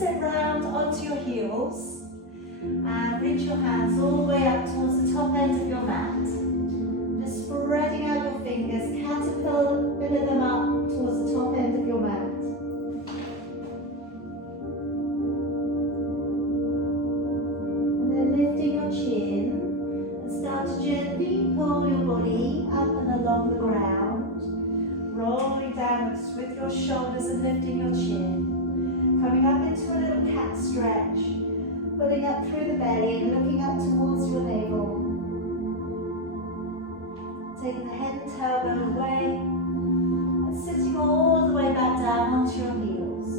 sit round onto your heels and reach your hands all the way up towards the top end of your mat. Just spreading out your fingers, caterpillar them up towards the top end of your mat. And then lifting your chin and start to gently pull your body up and along the ground, rolling downwards with your shoulders and lifting your chin. Coming up into a little cat stretch, pulling up through the belly and looking up towards your navel. Taking the head and tailbone away and sitting all the way back down onto your heels.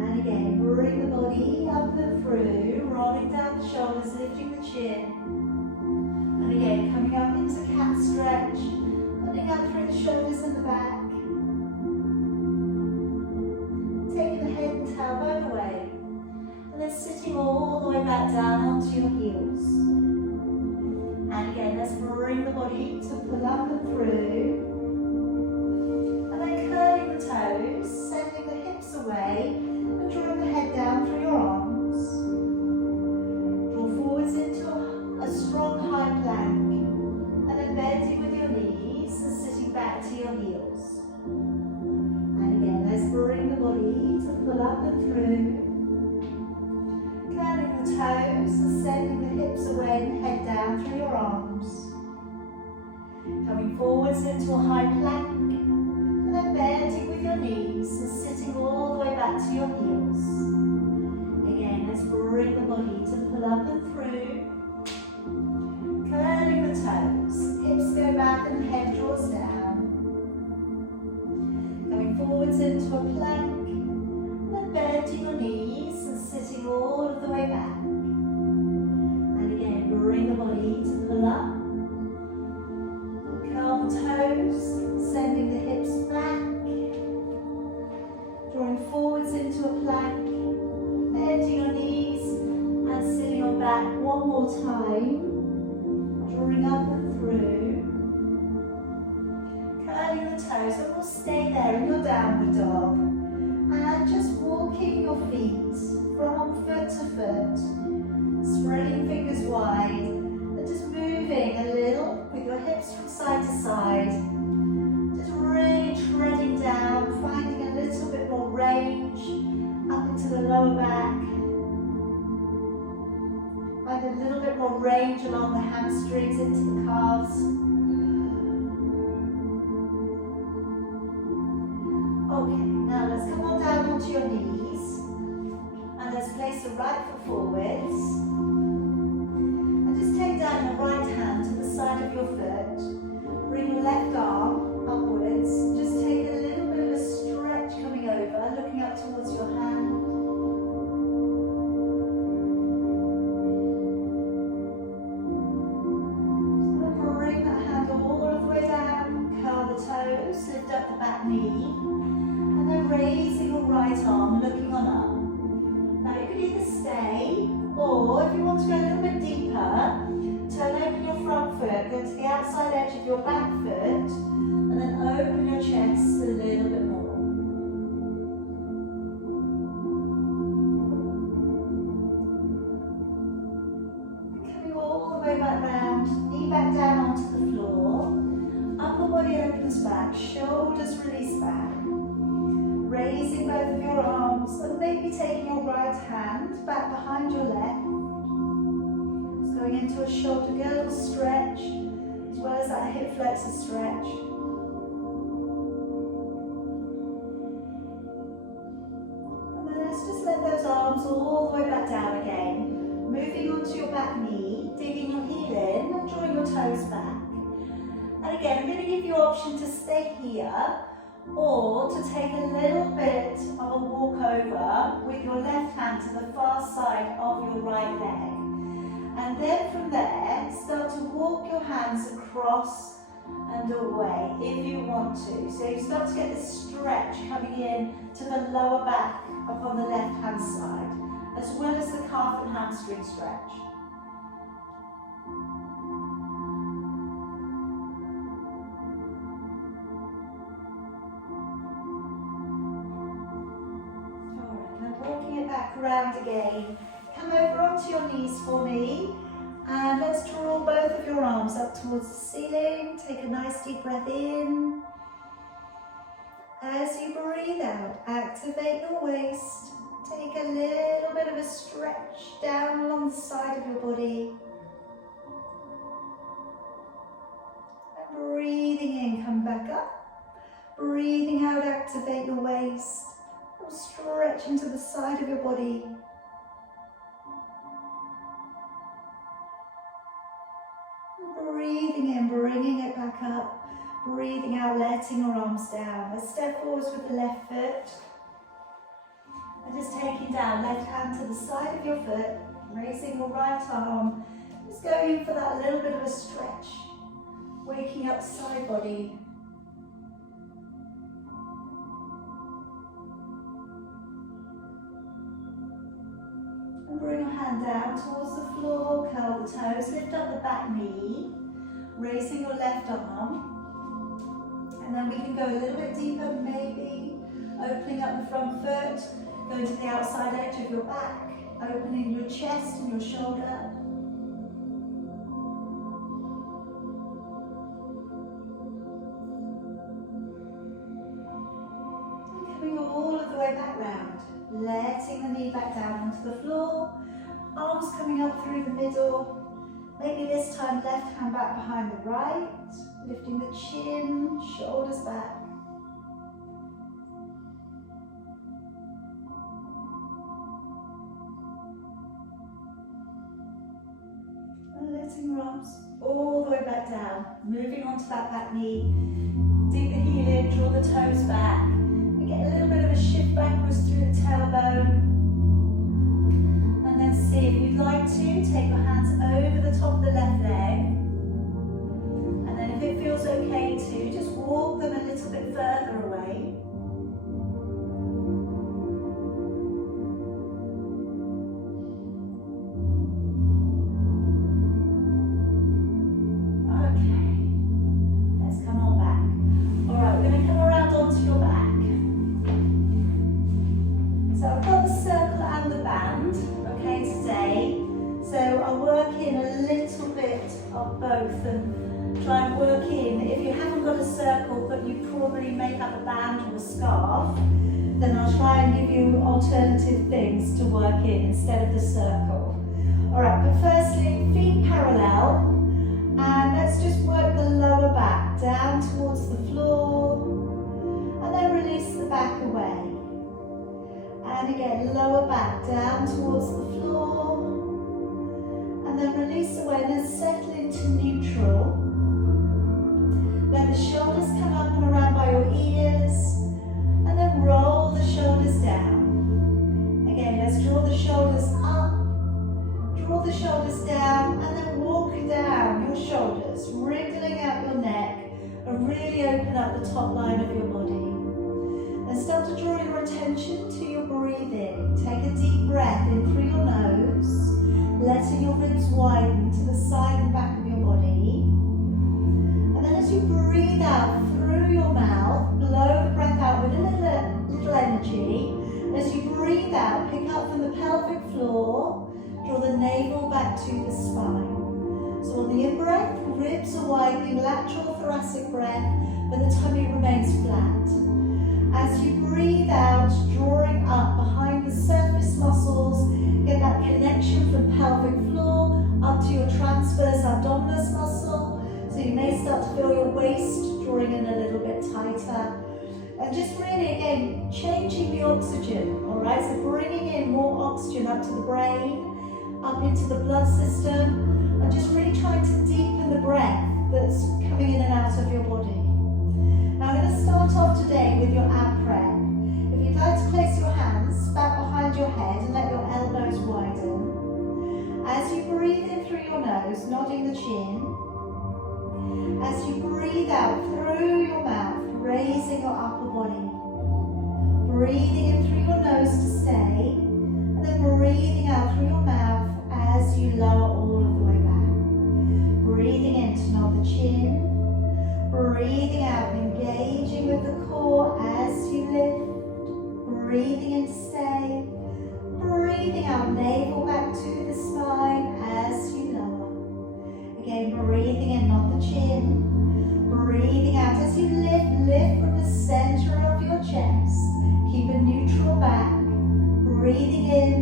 And again, bring the body up and through, rolling down the shoulders, lifting the chin. And again, coming up into cat stretch, pulling up through the shoulders and the back. Taking the head and tailbone away. And then sitting all the way back down onto your heels. And again, let's bring the body to pull up and through. And then curling the toes, sending the hips away, and drawing the head down through your arms. Draw forwards into a strong high plank. And then bending with your knees and sitting back to your heels. And again, let's bring the body to pull up and through. Curling the toes and sending the hips away and head down through your arms. Coming forwards into a high plank. And then bending with your knees and sitting all the way back to your heels. Again, let's bring the body to pull up and through. Curling the toes. Hips go back and the head draws down. Coming forwards into a plank. And then bending your knees and sitting all of the way back. And again, bring the body to pull up. Curl the toes, sending the hips back. Drawing forwards into a plank. Bending your knees and sitting on back one more time. Drawing up and through. Curling the toes, and we'll stay there in your downward dog. And just walking your feet from foot to foot, spreading fingers wide, and just moving a little with your hips from side to side. Just really treading down, finding a little bit more range up into the lower back. Find a little bit more range along the hamstrings into the calves. Okay, now let's come on down onto your knees and let's place the right foot forwards and just take down your right hand to the side of your foot. Bring your left arm upwards. Just take a little bit of a stretch coming over, looking up towards your hand. And bring that hand all the way down, curl the toes, lift up the back knee. And then raising your right arm, looking on up. Now you can either stay, or if you want to go a little bit deeper, turn open your front foot, go to the outside edge of your back foot, and then open your chest a little bit more. Coming all the way back round, knee back down onto the floor, upper body opens back, shoulders release back. Raising both of your arms and maybe taking your right hand back behind your left. Just going into a shoulder girdle stretch as well as that hip flexor stretch. And then let's just let those arms all the way back down again. Moving onto your back knee, digging your heel in and drawing your toes back. And again, I'm going to give you an option to stay here, or to take a little bit of a walk over with your left hand to the far side of your right leg. And then from there, start to walk your hands across and away if you want to. So you start to get this stretch coming in to the lower back up on the left hand side, as well as the calf and hamstring stretch. around again. Come over onto your knees for me. And let's draw both of your arms up towards the ceiling. Take a nice deep breath in. As you breathe out, activate your waist. Take a little bit of a stretch down along the side of your body. And breathing in, come back up. Breathing out, activate your waist. Or stretch into the side of your body. Breathing in, bringing it back up. Breathing out, letting your arms down. Let's step forwards with the left foot. And just taking down, left hand to the side of your foot. Raising your right arm. Just going in for that little bit of a stretch. Waking up side body. And bring your hand down towards the floor. Curl the toes. Lift up the back knee. Raising your left arm. And then we can go a little bit deeper, maybe opening up the front foot, going to the outside edge of your back, opening your chest and your shoulder. And coming all of the way back round, letting the knee back down onto the floor, arms coming up through the middle. Maybe this time left hand back behind the right, lifting the chin, shoulders back. And letting your arms all the way back down, moving onto that back knee. Dig the heel in, draw the toes back. And get a little bit of a shift backwards through the tailbone. And then see if you'd like to, take your hands over the top of the left leg. And then if it feels okay to, just walk them a little bit further away. Okay, let's come on back. All right, we're going to come around onto your back. So I've got the circle and the band, okay, today. So I'll work in a little bit of both and try and work in. If you haven't got a circle but you probably may have a band or a scarf, then I'll try and give you alternative things to work in instead of the circle. Alright, but firstly, feet parallel, and let's just work the lower back down towards the floor, and then release the back away. And again, lower back down towards the floor, and then release away, and then settle into neutral. Let the shoulders come up and around by your ears, and then roll the shoulders down. Again, let's draw the shoulders up, draw the shoulders down, and then walk down your shoulders, wriggling out your neck, and really open up the top line of your body. And start to draw your attention to your breathing. Take a deep breath in through your nose, letting your ribs widen to the side and back of your body. And then as you breathe out through your mouth, blow the breath out with a little energy. As you breathe out, pick up from the pelvic floor, draw the navel back to the spine. So on the in-breath, ribs are widening, lateral thoracic breath, but the tummy remains flat. As you breathe out, drawing up behind the surface muscles, get that connection from pelvic floor up to your transverse abdominis muscle. So you may start to feel your waist drawing in a little bit tighter. And just really, again, changing the oxygen, all right? So bringing in more oxygen up to the brain, up into the blood system, and just really trying to deepen the breath that's coming in and out of your body. Now I'm going to start off today with your ab prep. If you'd like to place your hands back behind your head and let your elbows widen. As you breathe in through your nose, nodding the chin. As you breathe out through your mouth, raising your upper body. Breathing in through your nose to stay, and then breathing out through your mouth as you lower all of the way back. Breathing in to nod the chin. Breathing out, engaging with the core as you lift. Breathing in to stay. Breathing center of your chest. Keep a neutral back. Breathing in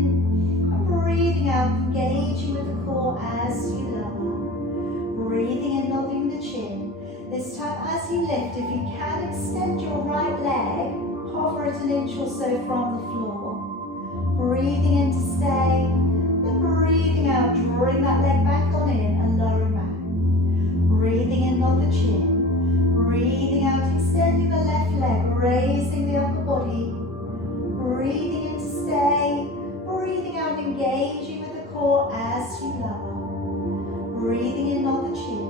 and breathing out, engaging with the core as you lower. Breathing in, nodding the chin. This time as you lift, if you can, extend your right leg, hover at an inch or so from the floor. Breathing in to stay, then breathing out, drawing that leg back on in and lowering back. Breathing in, nod the chin. Breathing out, extending the left leg, raising the upper body. Breathing in to stay. Breathing out, engaging with the core as you lower. Breathing in, nod the chin.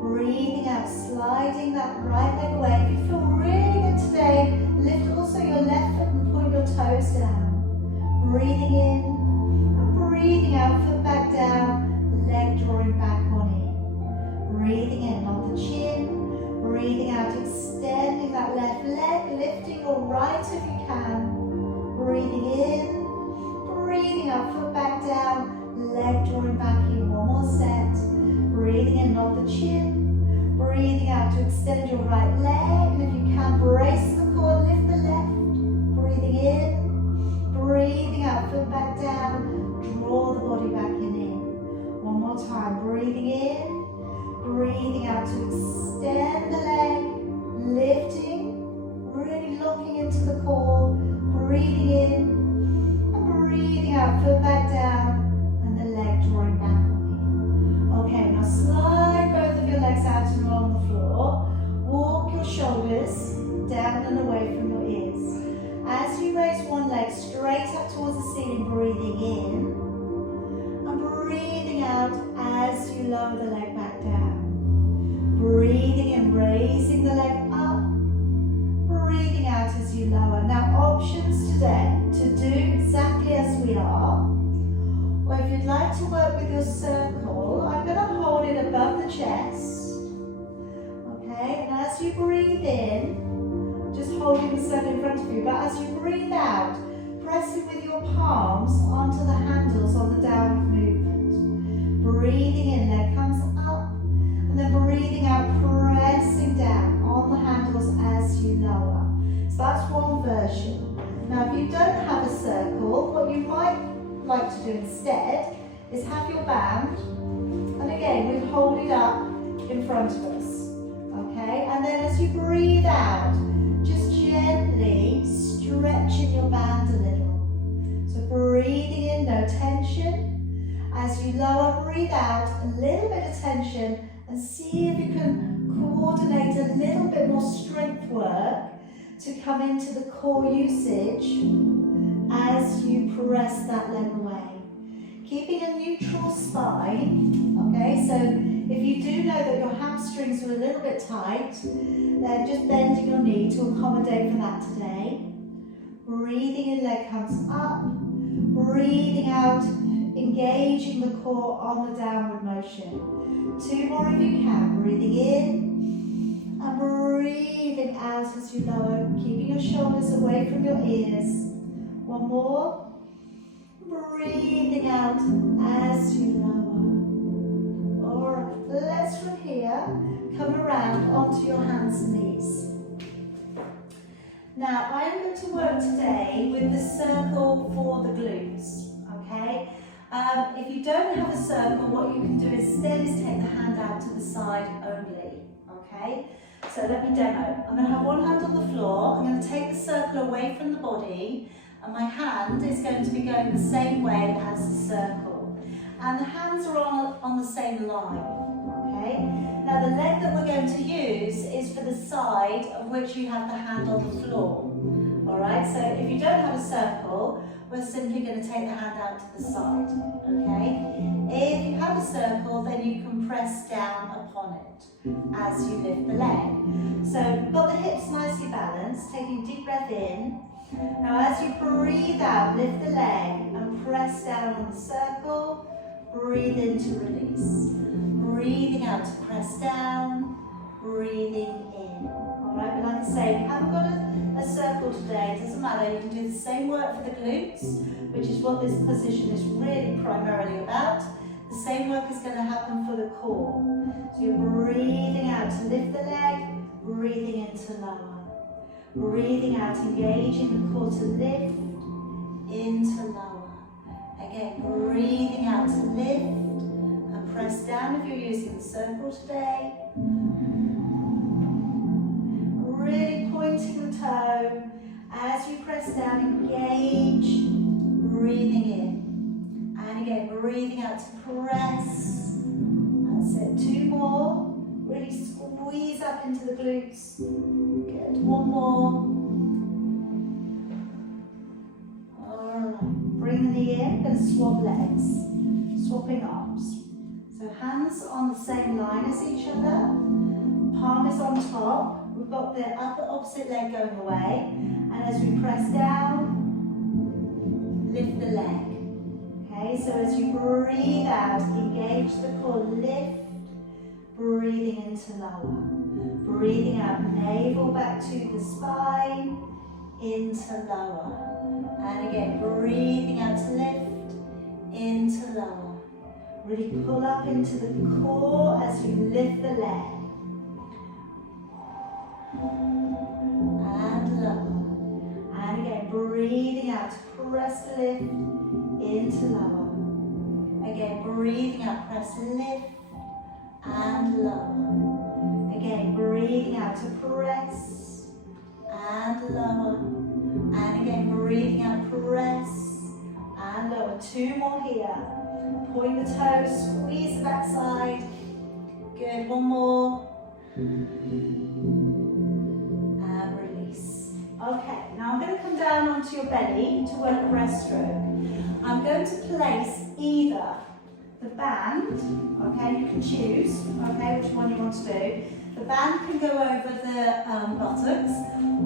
Breathing out, sliding that right leg away. If you feel really good today, lift also your left foot and point your toes down. Breathing in and breathing out, foot back down, leg drawing back on in. Breathing in, nod the chin. Breathing out, extending that left leg, lifting your right if you can. Breathing in, breathing out, foot back down, leg drawing back in. One more set. Breathing in, nod the chin. Breathing out to extend your right leg, and if you can, brace the core, lift the left. Breathing in, breathing out, foot back down, draw the body back in. One more time, breathing in, breathing out to extend the leg, lifting, really locking into the core, breathing in, and breathing out, foot back down, and the leg drawing back on in. Okay, now slide both of your legs out and along the floor. Walk your shoulders down and away from your ears. As you raise one leg straight up towards the ceiling, breathing in, and breathing out as you lower the leg back down. Breathing in, raising the leg up, breathing out as you lower. Now options today to do exactly as we are. Or if you'd like to work with your circle, I'm going to hold it above the chest. Okay, and as you breathe in, just holding the circle in front of you, but as you breathe out, pressing with your palms onto the handles on the downward movement. Breathing in, leg comes up, and then breathing out, pressing down on the handles as you lower. So that's one version. Now if you don't have a circle, what you might like to do instead is have your band, and again we hold it up in front of us, okay, and then as you breathe out, just gently stretching your band a little. So breathing in, no tension. As you lower, breathe out, a little bit of tension, and see if you can coordinate a little bit more strength work to come into the core usage as you press that leg away. Keeping a neutral spine, okay, so if you do know that your hamstrings are a little bit tight, then just bending your knee to accommodate for that today. Breathing in, leg comes up, breathing out, engaging the core on the downward motion. Two more if you can, breathing in, and breathing out as you lower, keeping your shoulders away from your ears. One more. Breathing out as you lower. Alright, let's from here come around onto your hands and knees. Now I'm going to work today with the circle for the glutes, okay? If you don't have a circle, what you can do instead is take the hand out to the side only, okay? So let me demo. I'm going to have one hand on the floor, I'm going to take the circle away from the body, and my hand is going to be going the same way as the circle. And the hands are on the same line, okay? Now the leg that we're going to use is for the side of which you have the hand on the floor. Alright, so if you don't have a circle, we're simply going to take the hand out to the side, okay? If you have a circle, then you can press down upon it as you lift the leg. So we've got the hips nicely balanced, taking a deep breath in. Now as you breathe out, lift the leg and press down on the circle. Breathe in to release. Breathing out to press down. Breathing in. Alright, but like I say, if you haven't got a circle today, it doesn't matter. You can do the same work for the glutes, which is what this position is really primarily about. The same work is going to happen for the core. So you're breathing out to lift the leg, breathing in to lower. Breathing out, engaging the core to lift into lower. Again, breathing out to lift and press down if you're using the circle today. Really pointing the toe. As you press down, engage, breathing in. And again, breathing out to press. That's it. 2 more. Really squeeze up into the glutes. Good. 1 more. Alright. Bring the knee in and swap legs. Swapping arms. So hands on the same line as each other. Palm is on top. We've got the upper opposite leg going away. And as we press down, lift the leg. Okay, so as you breathe out, engage the core, lift, breathing into lower. Breathing out, navel back to the spine, into lower. And again, breathing out to lift, into lower. Really pull up into the core as you lift the leg. And lower. And again, breathing out to press lift into lower. Again, breathing out, press lift and lower. Again, breathing out to press and lower. And again, breathing out, press and lower. 2 more here. Point the toes, squeeze the backside. Good, 1 more. Okay, now I'm going to come down onto your belly to work breaststroke. I'm going to place either the band, okay, you can choose, okay, which one you want to do. The band can go over the buttocks,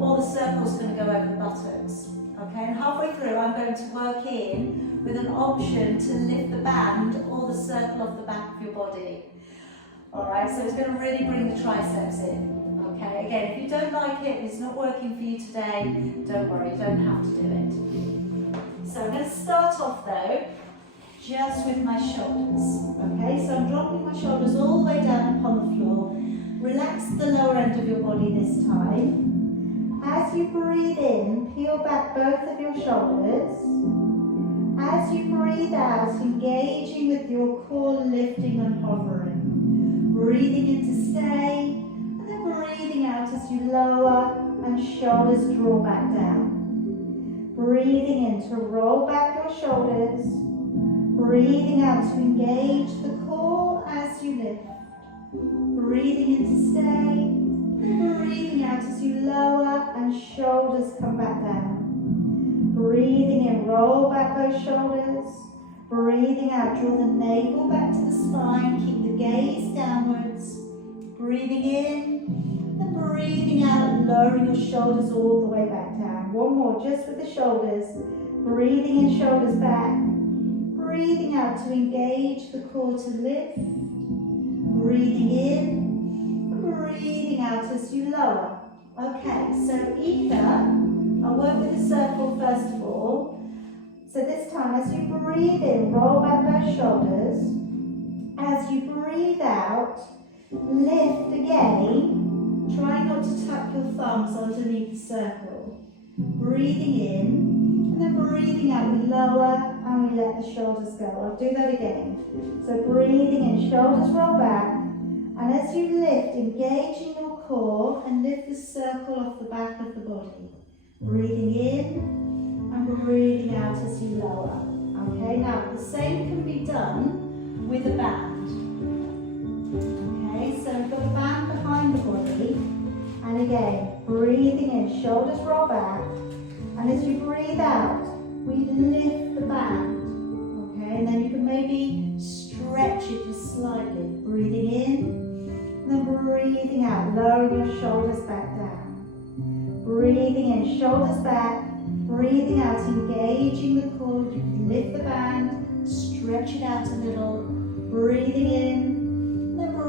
or the circle's going to go over the buttocks, okay, and halfway through I'm going to work in with an option to lift the band or the circle off the back of your body. Alright, so it's going to really bring the triceps in. Okay, again, if you don't like it, it's not working for you today, don't worry, you don't have to do it. So I'm going to start off though, just with my shoulders. Okay, so I'm dropping my shoulders all the way down upon the floor. Relax the lower end of your body this time. As you breathe in, peel back both of your shoulders. As you breathe out, engaging with your core, lifting and hovering. Breathing in to stay. Breathing out as you lower and shoulders draw back down. Breathing in to roll back your shoulders. Breathing out to engage the core as you lift. Breathing in to stay. Breathing out as you lower and shoulders come back down. Breathing in, roll back those shoulders. Breathing out, draw the navel back to the spine. Keep the gaze downwards. Breathing in. And breathing out, lowering your shoulders all the way back down. 1 more, just with the shoulders. Breathing in, shoulders back. Breathing out to engage the core to lift. Breathing in. Breathing out as you lower. Okay, so either, I'll work with the circle first of all. So this time, as you breathe in, roll back those shoulders. As you breathe out, lift again. Try not to tap your thumbs underneath the circle. Breathing in, and then breathing out, we lower and we let the shoulders go. I'll do that again. So breathing in, shoulders roll back, and as you lift, engaging your core and lift the circle off the back of the body. Breathing in and breathing out as you lower. Okay, now the same can be done with a band. Okay, so we've got a band behind the body, and again, breathing in, shoulders roll back, and as you breathe out, we lift the band. Okay, and then you can maybe stretch it just slightly. Breathing in, and then breathing out, lowering your shoulders back down. Breathing in, shoulders back, breathing out, engaging the core, you can lift the band, stretch it out a little, breathing in,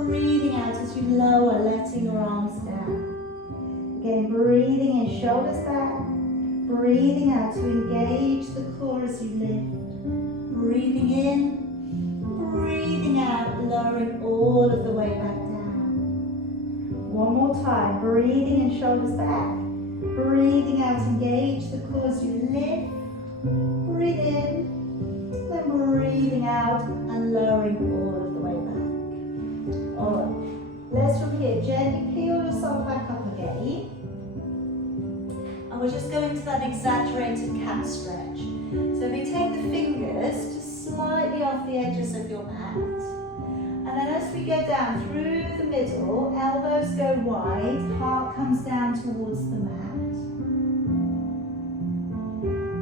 breathing out as you lower, letting your arms down. Again, breathing in, shoulders back. Breathing out to engage the core as you lift. Breathing in, breathing out, lowering all of the way back down. 1 more time, breathing in, shoulders back. Breathing out, engage the core as you lift. Breathe in, then breathing out and lowering all of the way back. Alright, let's from here gently peel yourself back up again. And we're just going to that exaggerated cat stretch. So if you take the fingers just slightly off the edges of your mat, and then as we go down through the middle, elbows go wide, heart comes down towards the mat.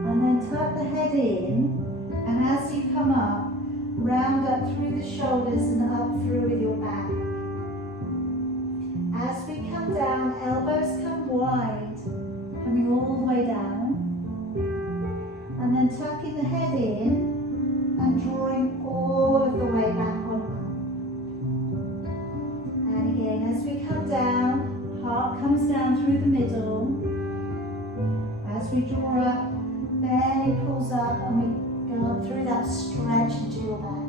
And then tuck the head in, and as you come up, round up through the shoulders and up through with your back. As we come down, elbows come wide, coming all the way down. And then tucking the head in and drawing all of the way back on up. And again, as we come down, heart comes down through the middle. As we draw up, belly pulls up and we go up through that stretch into your back.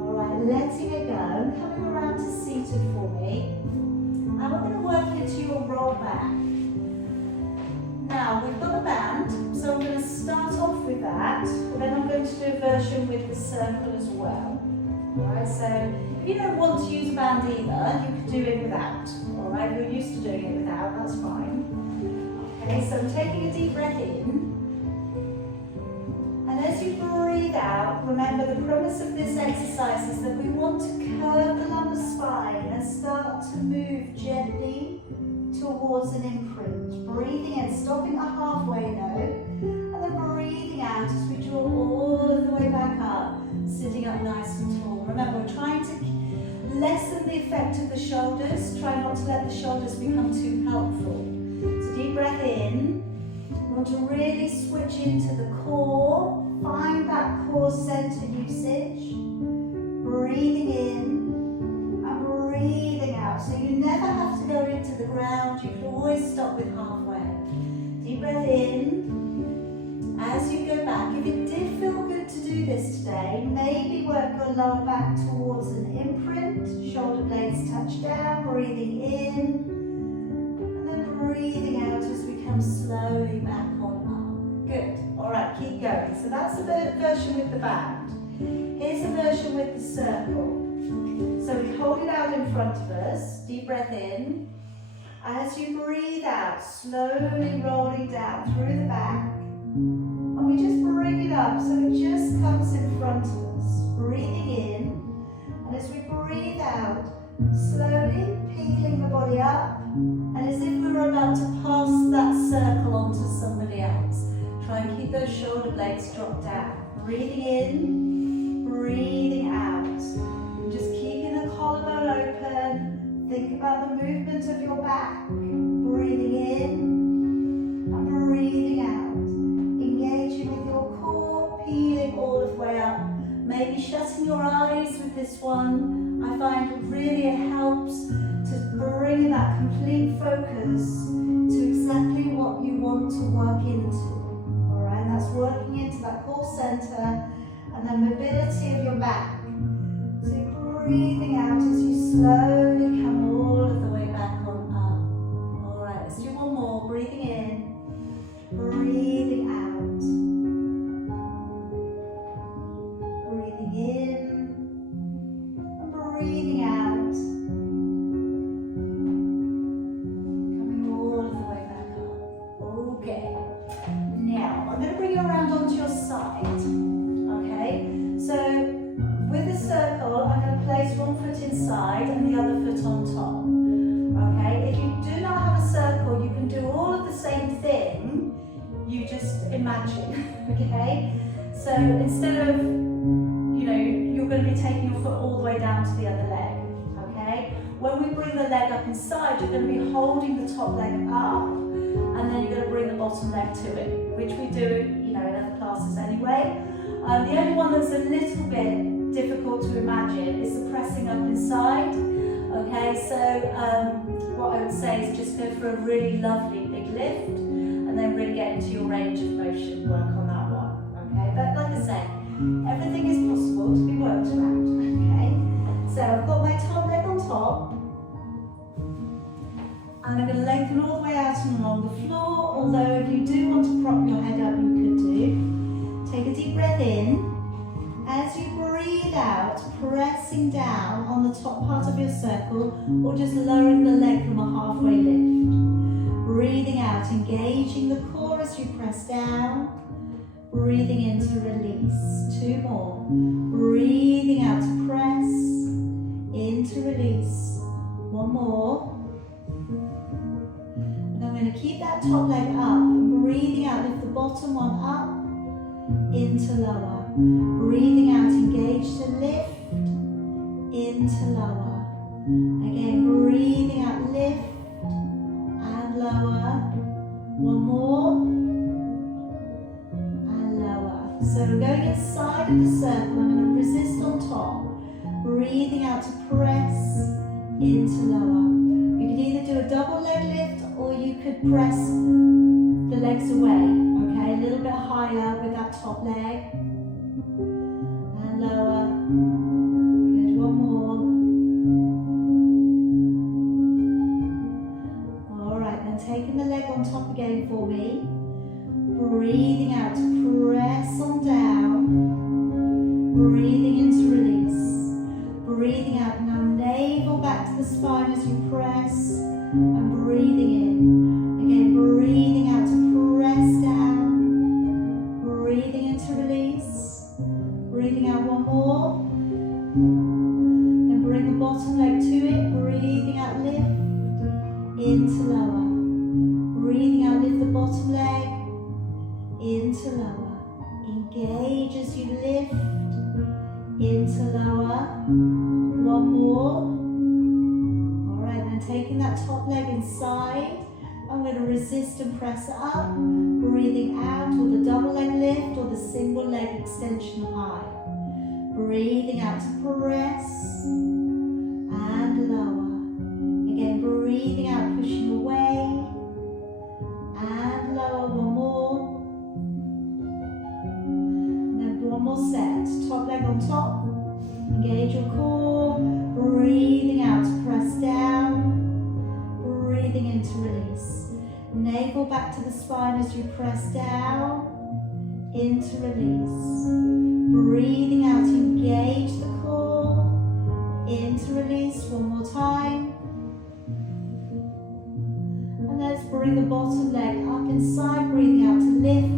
Alright, letting it go, coming around to seated for me. And we're going to work into your roll back. Now, we've got a band, so I'm going to start off with that. Then I'm going to do a version with the circle as well. Alright, so if you don't want to use a band either, you could do it without. Alright, you're used to doing it without, that's fine. Okay, so I'm taking a deep breath in. And as you breathe out, remember the premise of this exercise is that we want to curve the lumbar spine and start to move gently towards an imprint. Breathing in, stopping at halfway note, and then breathing out as we draw all of the way back up, sitting up nice and tall. Remember, we're trying to lessen the effect of the shoulders, try not to let the shoulders become too helpful. So deep breath in. We want to really switch into the core, find that core center usage, breathing in and breathing out. So you never have to go into the ground, you can always stop with halfway. Deep breath in. As you go back, if it did feel good to do this today, maybe work your lower back towards an imprint, shoulder blades touch down, breathing in. Breathing out as we come slowly back on up. Good. Alright, keep going. So that's the version with the band. Here's a version with the circle. So we hold it out in front of us. Deep breath in. As you breathe out, slowly rolling down through the back. And we just bring it up so it just comes in front of us. Breathing in. And as we breathe out, slowly peeling the body up. And as if we were about to pass that circle onto somebody else. Try and keep those shoulder blades dropped down. Breathing in, breathing out. And just keeping the collarbone open. Think about the movement of your back. Breathing in and breathing out. Engaging with your core, peeling all of the way up. Maybe shutting your eyes with this one. I find really it helps to bring that complete focus to exactly what you want to work into. Alright, that's working into that core center and the mobility of your back. So you're breathing out as you slowly come all of the way back on up. Alright, let's do one more. Breathing in, breathing out. Breathing in and breathing out. One foot inside and the other foot on top. Okay, if you do not have a circle, you can do all of the same thing, you just imagine. Okay, so instead of, you're going to be taking your foot all the way down to the other leg. Okay, when we bring the leg up inside, you're going to be holding the top leg up, and then you're going to bring the bottom leg to it, which we do, in other classes anyway. The only one that's a little bit difficult to imagine is the pressing up inside. Okay, so what I would say is just go for a really lovely big lift and then really get into your range of motion, work on that one. Okay, but like I say, everything is possible to be worked around. Okay, so I've got my top leg on top. And I'm going to lengthen all the way out and along the floor, although if you do want to prop your head up, you could do. Take a deep breath in. As you breathe out, pressing down on the top part of your circle, or just lowering the leg from a halfway lift. Breathing out, engaging the core as you press down. Breathing in to release. 2 more. Breathing out to press. In to release. 1 more. And I'm going to keep that top leg up. Breathing out, lift the bottom one up. Into lower. Breathing out, engage to lift. Into lower. Again, breathing out, lift. And lower. 1 more. So we're going inside of the circle. I'm going to resist on top. Breathing out to press into lower. You could either do a double leg lift or you could press the legs away. Okay, a little bit higher with that top leg. And lower. Good, 1 more. Alright, then taking the leg on top again for me. Breathing out to press on down. Breathing in to release. Breathing out now, navel back to the spine as you press. And breathing in. Again, breathing out to press down. Breathing in to release. Breathing out 1 more. Then bring the bottom leg to it. Breathing out, lift. Into lower. Breathing out, lift the bottom leg. Into lower. Engage as you lift. Into lower. 1 more. Alright, then taking that top leg inside. I'm going to resist and press up. Breathing out with the double leg lift or the single leg extension high. Breathing out to press. And lower. Again, breathing out, pushing away. And lower. 1 more. 1 more set. Top leg on top. Engage your core. Breathing out to press down. Breathing in to release. Navel back to the spine as you press down. Into release. Breathing out, engage the core. Into release. 1 more time. And let's bring the bottom leg up inside. Breathing out to lift.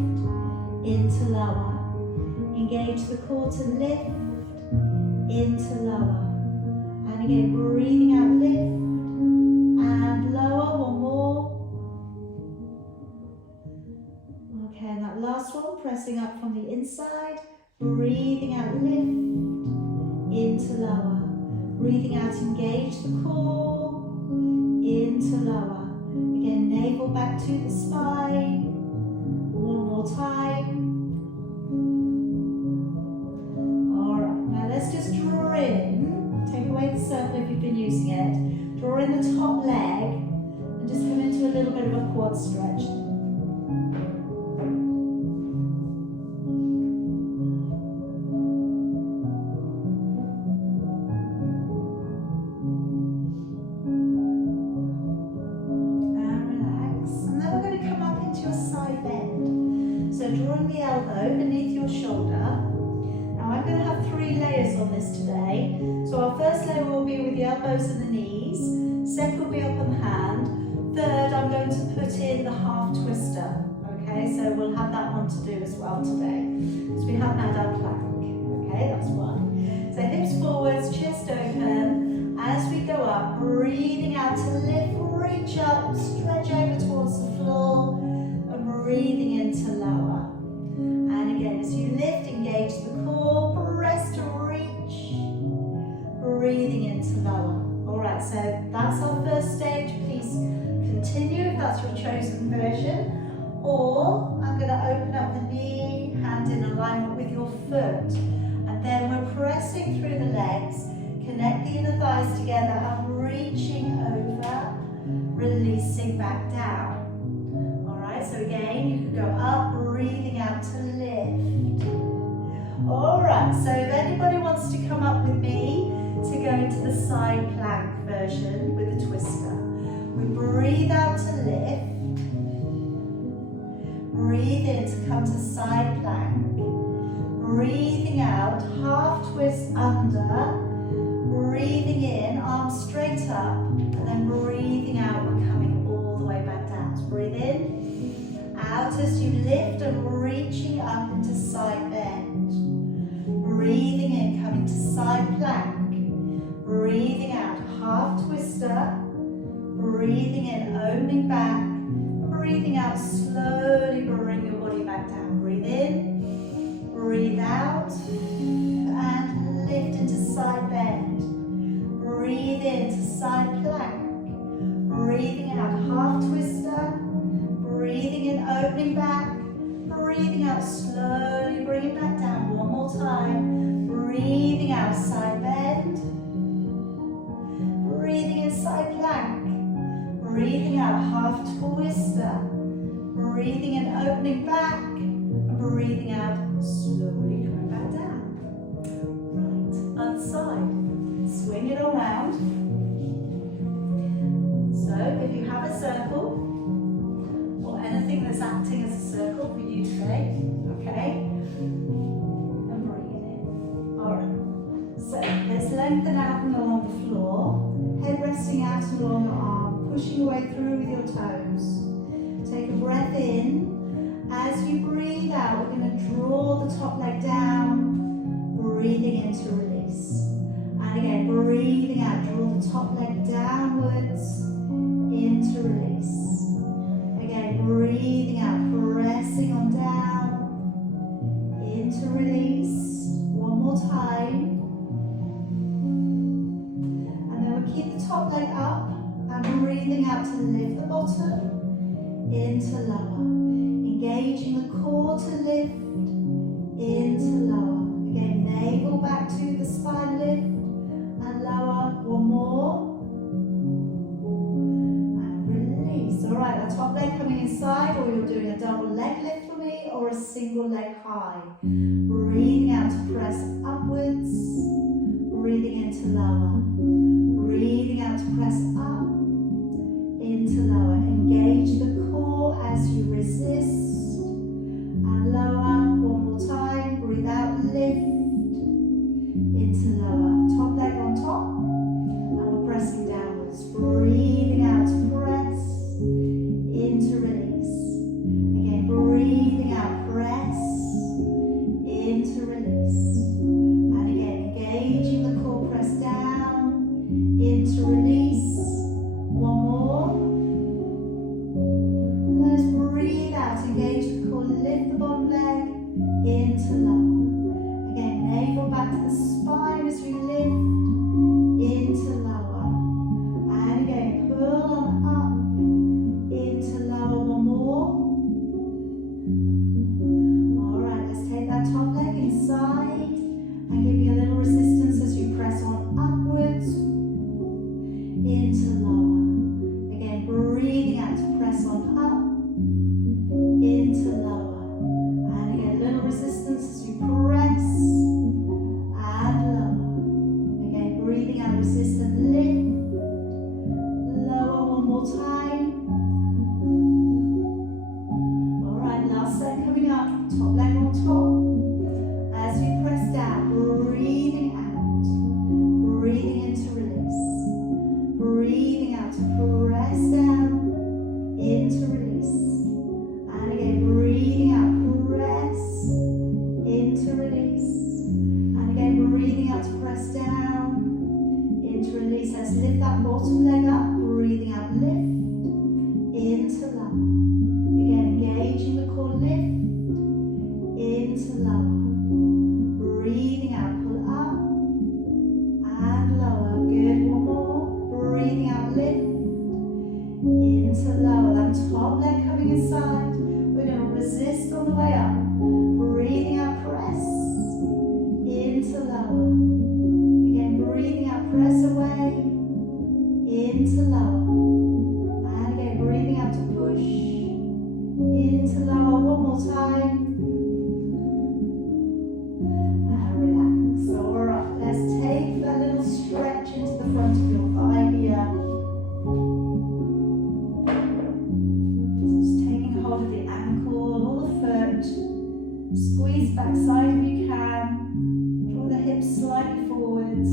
Into lower. Engage the core to lift, into lower. And again, breathing out, lift, and lower. 1 more. Okay, and that last one, pressing up from the inside. Breathing out, lift, into lower. Breathing out, engage the core, into lower. Again, navel back to the spine. 1 more time. Let's just draw in, take away the circle if you've been using it, draw in the top leg and just come into a little bit of a quad stretch. And relax. And then we're going to come up into your side bend. So drawing the elbow beneath your shoulder. I'm going to have 3 layers on this today. So our first layer will be with the elbows and the knees. Second will be up on the hand. Third, I'm going to put in the half twister. Okay, so we'll have that one to do as well today. So we have now done plank. Okay, that's 1. So hips forwards, chest open. As we go up, breathing out to lift, reach up, stretch over towards the floor, and breathing into lower. And again, as you lift, engage the core, press to reach, breathing into lower. Alright, so that's our first stage. Please continue if that's your chosen version. Or I'm going to open up the knee, hand in alignment with your foot. And then we're pressing through the legs, connect the inner thighs together and reaching over, releasing back down. Alright, so again, you can go up, breathing out to lift. Alright, so if anybody wants to come up with me to go into the side plank version with a twister. We breathe out to lift. Breathe in to come to side plank. Breathing out, half twist under. Breathing in, arms straight up. And then breathing out, we're coming all the way back down. So breathe in, out as you lift and reaching up into side bend. Breathing in, coming to side plank. Breathing out, half twister. Breathing in, opening back. Breathing out, slowly bring your body back down. Breathe in, breathe out, and lift into side bend. Breathe into side plank. Breathing out, half twister. Breathing in, opening back. Breathing out, slowly bring it back down. One more time. Breathing out, side bend. Breathing in, side plank. Breathing out, half twister. Breathing in, opening back. And breathing out, slowly coming back down. Right, other side. Swing it around. So if you have a circle, or anything that's acting as a circle for you today, okay? And bring it in. Alright. So let's lengthen out and along the floor. Head resting out and along the arm, pushing your way through with your toes. Take a breath in. As you breathe out, we're going to draw the top leg down, breathing into release. And again, breathing out, draw the top leg downwards, into release. Again, breathing out, pressing on down, into release. One more time. And then we'll keep the top leg up and breathing out to lift the bottom, into lower. Engaging the core to lift, into lower. Again, navel back to the spine lift, and lower. One more. Alright, the top leg coming inside, or you're doing a double leg lift for me, or a single leg high. Breathing out to press upwards, breathing into lower. Breathing out to press up, into lower. Engage the core as you resist, and lower. One more time, breathe out, lift, into lower. Top leg on top, and we're pressing downwards. Breathing out to press, into release. Again, breathing out, press, into release. And again, engaging the core, press down, into release. One more. And let's breathe out, engage the core, lift the bottom leg, into lower. Again, navel back to the spine as we lift, into lower. And again, pull on up, into lower. One more. Alright, let's take that top leg inside and giving a little resistance as you press on upwards, into lower. Again, breathing out to press on up, into lower. And again, a little resistance as you press and lower. Again, breathing out, resistant lift, lower. One more time. Last set coming up, top leg on top. As you press down, breathing out, breathing into release. Breathing out to press down, into release. And again, breathing out, press, into release. And again, breathing out to press down, into release. Let's lift that bottom leg up, breathing out, lift, into lower. Again, engaging the core, lift, into lower. Breathing out, pull up, and lower. Good, one more. Breathing out, lift, into lower. That top leg coming inside. We're going to resist on the way up. Breathing out, press, into lower. Again, breathing out, press away, into lower. And again, breathing out to push, into lower. One more time. And relax. Alright, let's take that little stretch into the front of your thigh here. Squeeze back side if you can. Draw the hips slightly forwards.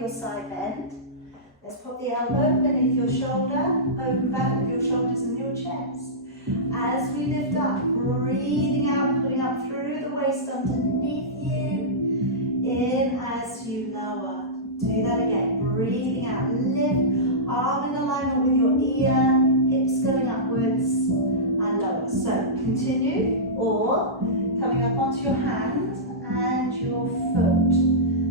Your side bend. Let's put the elbow beneath your shoulder, open back with your shoulders and your chest. As we lift up, breathing out, pulling up through the waist underneath you. In as you lower. Do that again. Breathing out, lift, arm in alignment with your ear, hips going upwards and lower. So continue, or coming up onto your hand and your foot.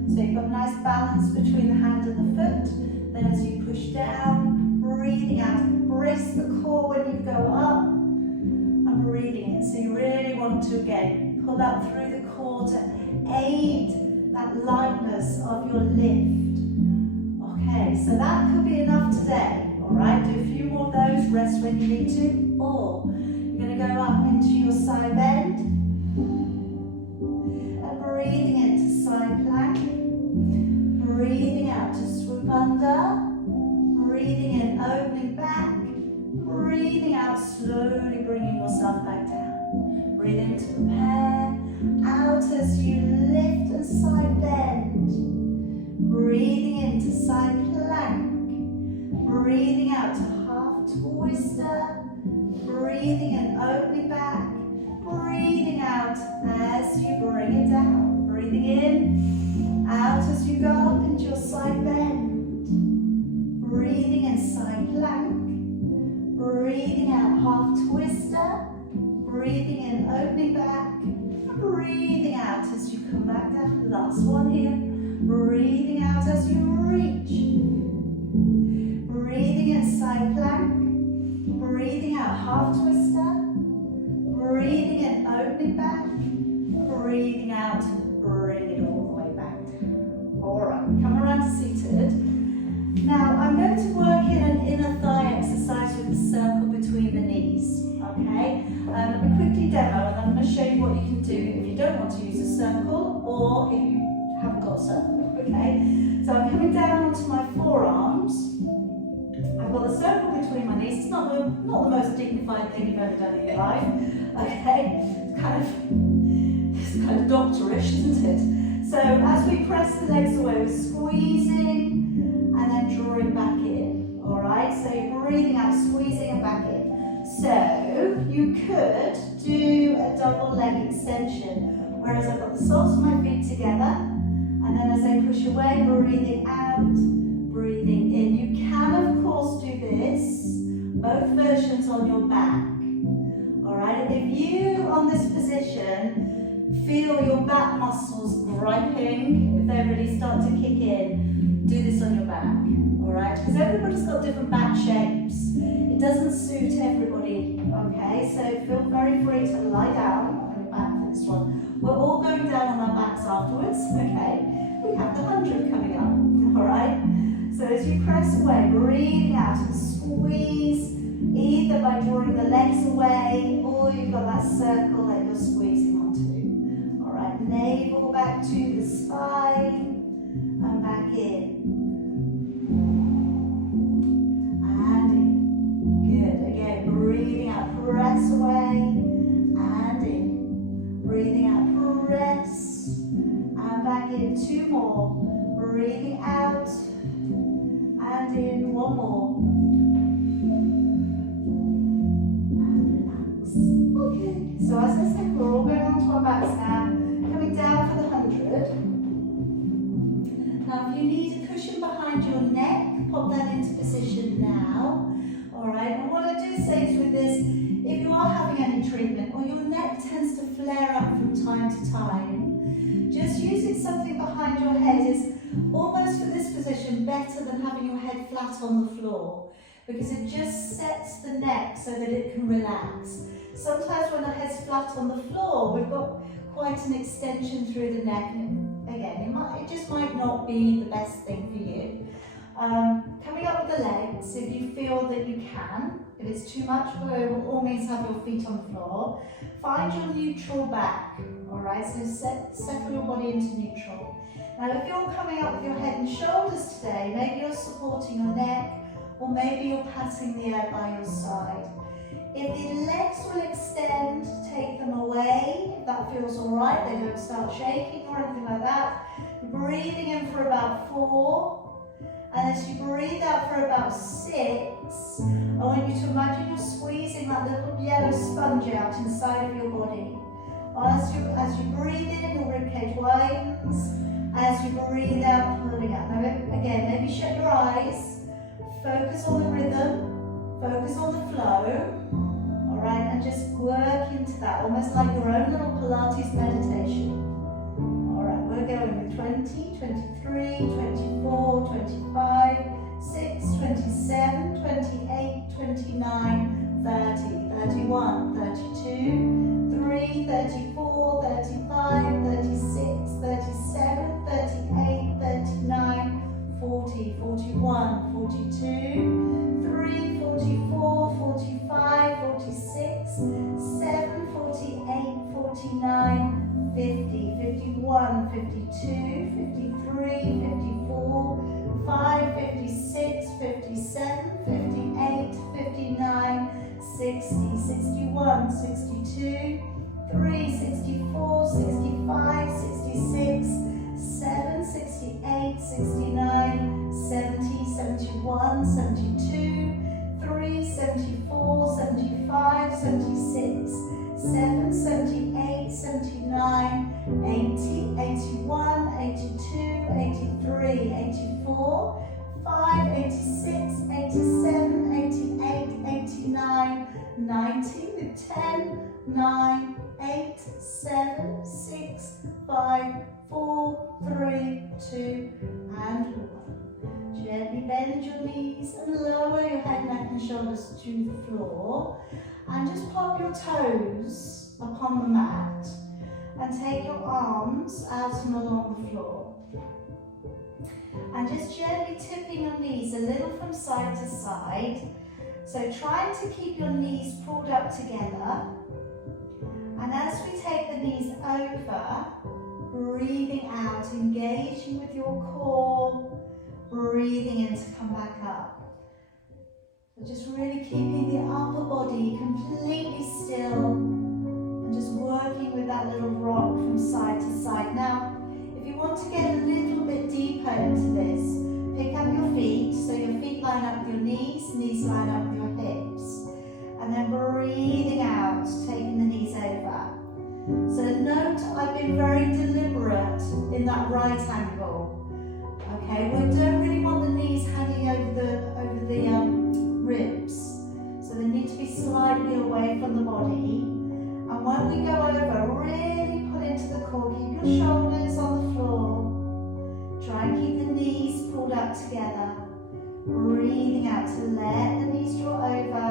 So you've got a nice balance between the hand and the foot. Then as you push down, breathing out, brace the core when you go up and breathing in. So you really want to, again, pull up through the core to aid that lightness of your lift. Okay, so that could be enough today. All right, do a few more of those, rest when you need to. Or you're going to go up into your side bend and breathing into side plank. Breathing out to swoop under, breathing in, opening back, breathing out, slowly bringing yourself back down. Breathe in to prepare, out as you lift and side bend. Breathing into side plank, breathing out to half twister, breathing in, opening back, breathing out as you bring it down. Breathing in, out as you go up into your side bend. Breathing in side plank. Breathing out half twister. Breathing in, opening back. Breathing out as you come back down. Last one here. Breathing out as you reach. Breathing in side plank. Breathing out half twister. Breathing in, opening back. Breathing out, bring it all the way back down. Alright, come around to seated. Now I'm going to work in an inner thigh exercise with the circle between the knees. Okay? Let me quickly demo and I'm going to show you what you can do if you don't want to use a circle or if you haven't got a circle. Okay? So I'm coming down onto my forearms. I've got the circle between my knees. It's not the most dignified thing you've ever done in your life. Okay? It's kind of doctorish, isn't it? So as we press the legs away, we're squeezing and then drawing back in. Alright, so you're breathing out, squeezing and back in. So you could do a double leg extension, whereas I've got the soles of my feet together, and then as I push away, breathing out, breathing in. You can of course do this, both versions on your back. Alright, if you on this position feel your back muscles griping, if they really start to kick in, do this on your back, alright? Because everybody's got different back shapes. It doesn't suit everybody, okay? So feel very free to lie down on your back for this one. We're all going down on our backs afterwards, okay? We have the 100 coming up, alright? So as you press away, breathing out and squeeze, either by drawing the legs away or you've got that circle that you're squeezing onto. Alright, navel back to the spine and back in. And in. Good. Again, breathing out, press away and in. Breathing out, press and back in. 2 more. Breathing out and in. 1 more. Okay, so as I said, we're all going onto our backs now, coming down for the 100. Now if you need a cushion behind your neck, pop that into position now. Alright, and what I do say is with this, if you are having any treatment or your neck tends to flare up from time to time, just using something behind your head is almost for this position better than having your head flat on the floor, because it just sets the neck so that it can relax. Sometimes when the head's flat on the floor, we've got quite an extension through the neck, and again, it just might not be the best thing for you. Coming up with the legs, if you feel that you can, If it's too much, by all means have your feet on the floor. Find your neutral back, all right? So settle your body into neutral. Now if you're coming up with your head and shoulders today, maybe you're supporting your neck, or maybe you're patting the air by your side. If the legs will extend, take them away. If that feels all right, they don't start shaking or anything like that. Breathing in for about 4. And as you breathe out for about 6, I want you to imagine you're squeezing that little yellow sponge out inside of your body. As you breathe in, your ribcage widens. As you breathe out, pulling up. Now again, maybe shut your eyes. Focus on the rhythm. Focus on the flow. Alright, and just work into that, almost like your own little Pilates meditation. Alright, we're going with 20, 23, 24, 25, 6, 27, 28, 29, 30, 31, 32, 3, 34, 35, 36, 37, 38, 39, 40, 41, 42, 3, 44, 45, 46, 7, 48, 49, 50, 51, 52, 53, 54, 5, 56, 57, 58, 59, 60, 61, 62, 3, 64, 65, 66, 7, 68, 69, 70, 71, 72, 3, 74, 75, 76, 7, 78, 79, 80, 81, 82, 83, 84, 5, 86, 87, 88, 89, 90, with 10, 9, 8, 7, 6, 5, 4, 3, 2, and 1. Gently bend your knees and lower your head, neck and shoulders to the floor. And just pop your toes upon the mat. And take your arms out and along the floor. And just gently tipping your knees a little from side to side. So trying to keep your knees pulled up together. And as we take the knees over, breathing out, engaging with your core, breathing in to come back up. So just really keeping the upper body completely still and just working with that little rock from side to side. Now, if you want to get a little bit deeper into this, pick up your feet, so your feet line up with your knees, knees line up with your hips. And then breathing out, taking the knees over. So note, I've been very deliberate in that right angle. Okay, we don't really want the knees hanging over the ribs. So they need to be slightly away from the body. And when we go over, really pull into the core. Keep your shoulders on the floor. Try and keep the knees pulled up together. Breathing out to let the knees draw over.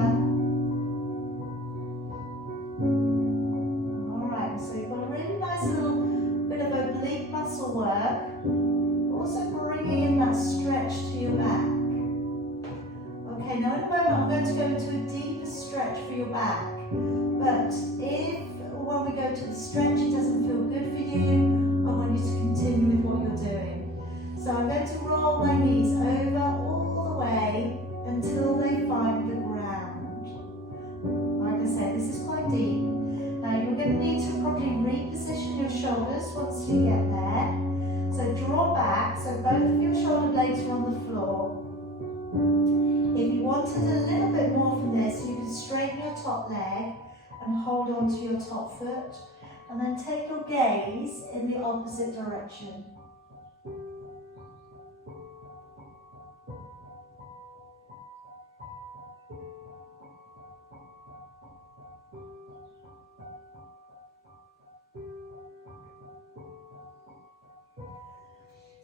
So you've got a really nice little bit of oblique muscle work. Also bringing in that stretch to your back. Okay, now in a moment I'm going to go into a deeper stretch for your back. But if when we go to the stretch it doesn't feel good for you, I want you to continue with what you're doing. So I'm going to roll my knees over all the way until they find the ground. Like I said, this is quite deep. Now you're going to need to probably reposition your shoulders once you get there. So draw back, so both of your shoulder blades are on the floor. If you wanted a little bit more from this, you can straighten your top leg and hold on to your top foot. And then take your gaze in the opposite direction.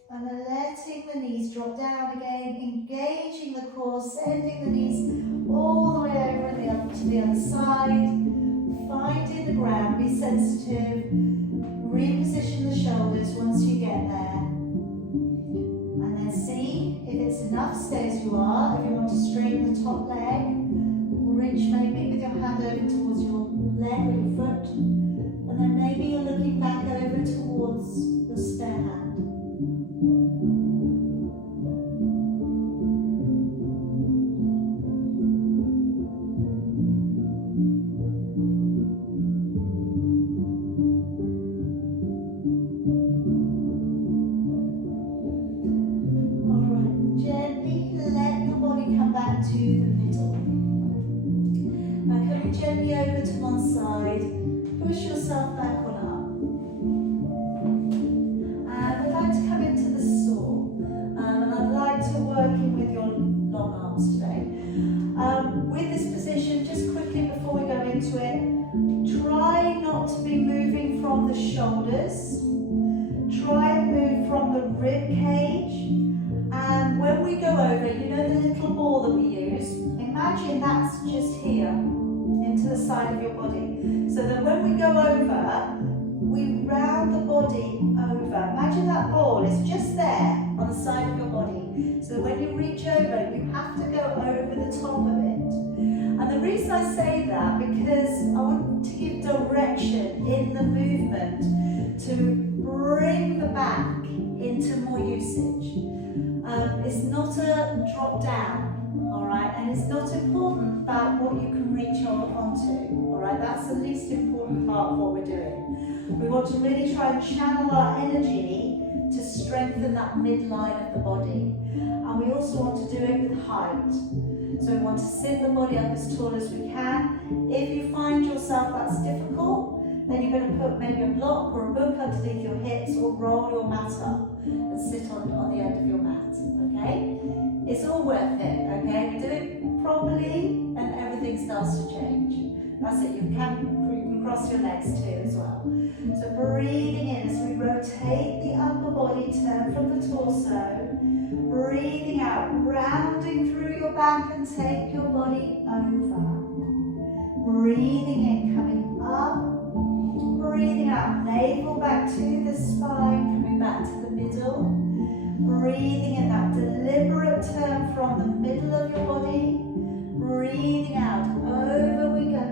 And then letting the knees drop down again, engaging the core, sending the knees all the way over to the other side. Finding the ground, be sensitive. Reposition the shoulders once you get there. And then see if it's enough, stay as you are. If you want to straighten the top leg, reach maybe with your hand over towards your leg or your foot, and then maybe you're looking back over towards your spare hand. Alright, gently let your body come back to the middle. Now coming gently over to one side, push yourself back on up. And we'd like to come into the saw. And I'd like to work in with your long arms today. With this position, just quickly before we go into it, try not to be moving from the shoulders. Try and move from the rib cage. And when we go over, you know the little ball that we use? Imagine that's just here, into the side of your body. So that when we go over, we round the body over. Imagine that ball is just there on the side of your body. So when you reach over, you have to go over the top of it. And the reason I say that, because I want to give direction in the movement to bring the back into more usage. It's not a drop down, all right, and it's not important about what you can reach onto, all right. That's the least important part of what we're doing. We want to really try and channel our energy to strengthen that midline of the body, and we also want to do it with height. So we want to sit the body up as tall as we can. If you find yourself that's difficult, then you're going to put maybe a block or a book underneath your hips, or roll your mat up and sit on the end of your mat, okay? It's all worth it, okay? We do it properly and everything starts to change. That's it, you can cross your legs too as well. So breathing in as we rotate the upper body, turn from the torso. Breathing out, rounding through your back and take your body over. Breathing in, coming up. Breathing out, navel back to the spine, coming back to the middle. Breathing in that deliberate turn from the middle of your body. Breathing out, over we go.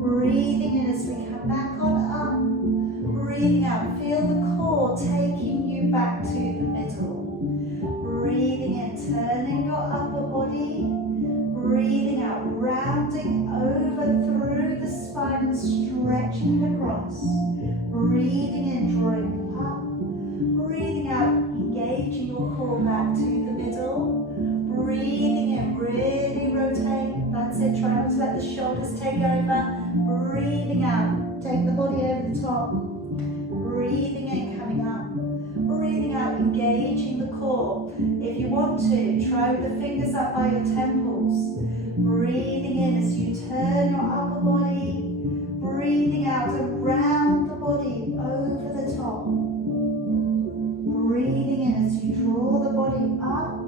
Breathing in as we come back on up. Breathing out, feel the core taking you back to the middle. Breathing in, turning your upper body. Breathing out, rounding over through the spine and stretching across. Breathing in, drawing up. Breathing out, engaging your core back to the middle. Breathing in, really rotate. That's it, try not to let the shoulders take over. Breathing out, take the body over the top. Breathing in, coming up. Breathing out, engaging the core. If you want to, try with the fingers up by your temples. Breathing in as you turn your upper body. Breathing out around the body, over the top. Breathing in as you draw the body up.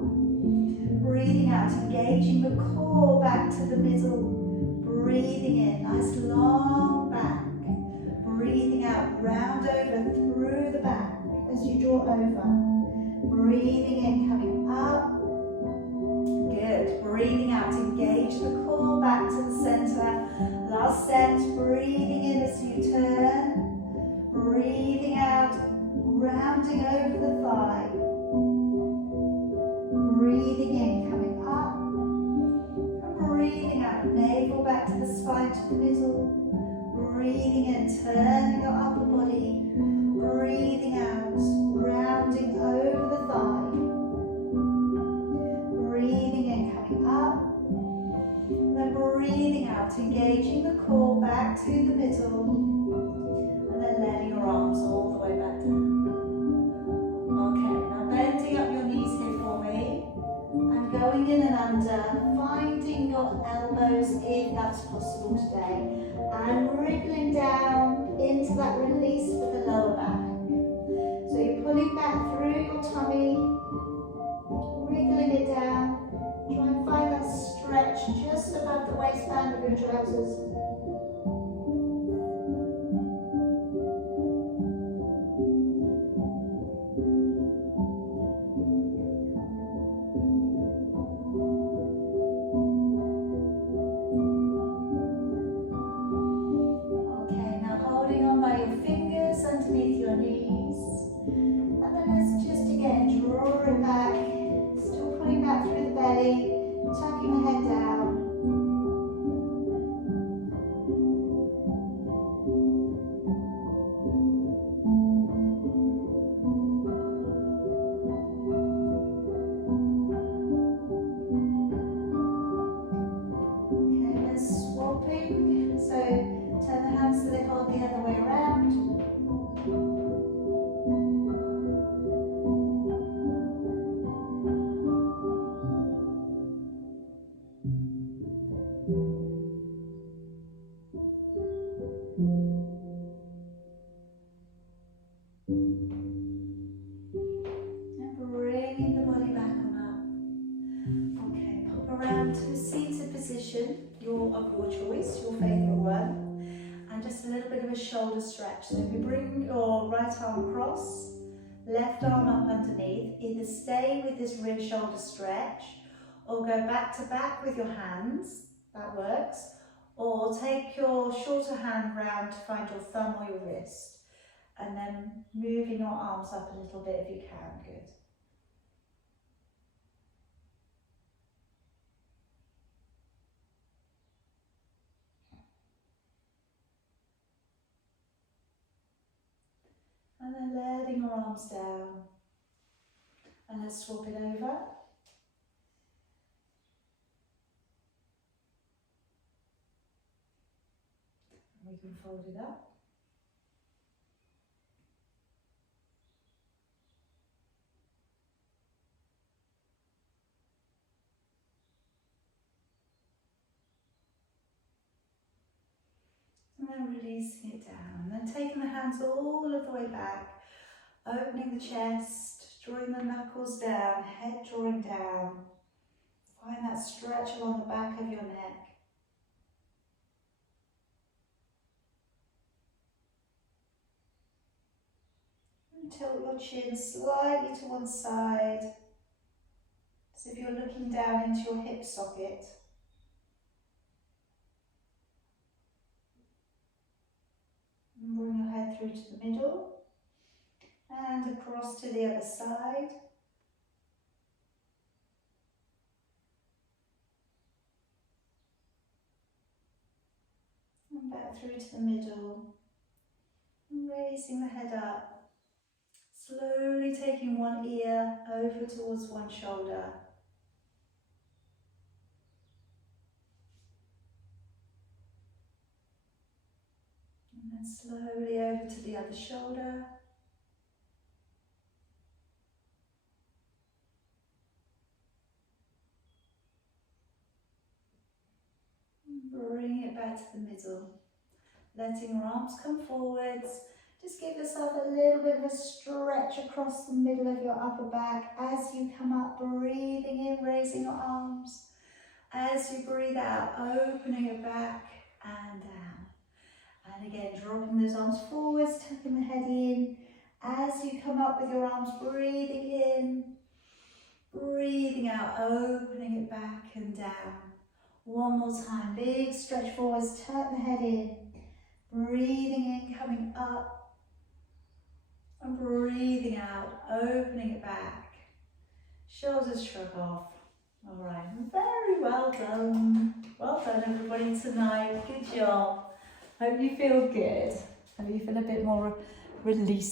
Breathing out, engaging the core back to the middle. Breathing in, nice long back. Breathing out, round over through the back as you draw over. Breathing in, coming up. Good. Breathing out, engage the core back to the center. Last set, breathing in as you turn. Breathing out, rounding over the thigh. Breathing in, coming up. And breathing out, navel back to the spine, to the middle. Breathing in, turning your upper body. Breathing out, rounding over the thigh. Breathing in, coming up. And then breathing out, engaging the core back to the middle. And then letting your arms all the way back down. Okay, now bending up your knees here for me. And going in and under, finding your elbows if that's possible today. And wriggling down into that release for the lower back. So you're pulling back through your tummy, wriggling it down. Try and find that stretch just above the waistband of your trousers. underneath your knees. And then let's just again draw it back, still pulling back through the belly, tucking the head down. Okay, then swapping. So turn the hands so they hold the other way around. Bringing the body back on up. Okay, pop around to a seated position, of your choice, your favourite one. And just a little bit of a shoulder stretch. So if you bring your right arm across, left arm up underneath, either stay with this rear shoulder stretch or go back to back with your hands, that works. Or take your shorter hand round to find your thumb or your wrist. And then moving your arms up a little bit if you can, good. And then letting your arms down. And let's swap it over. And we can fold it up. And then releasing it down. And then taking the hands all of the way back. Opening the chest, drawing the knuckles down, head drawing down. Find that stretch along the back of your neck. And tilt your chin slightly to one side, as if you're looking down into your hip socket. And bring your head through to the middle. And across to the other side. And back through to the middle. And raising the head up. Slowly taking one ear over towards one shoulder. And then slowly over to the other shoulder. Bring it back to the middle, letting your arms come forwards. Just give yourself a little bit of a stretch across the middle of your upper back as you come up, breathing in, raising your arms. As you breathe out, opening it back and down. And again, dropping those arms forwards, tucking the head in. As you come up with your arms, breathing in, breathing out, opening it back and down. One more time, big stretch forwards, tuck the head in, breathing in, coming up, and breathing out, opening it back. Shoulders shrug off. All right, very well done. Well done everybody tonight, good job. Hope you feel good. Hope you feel a bit more released.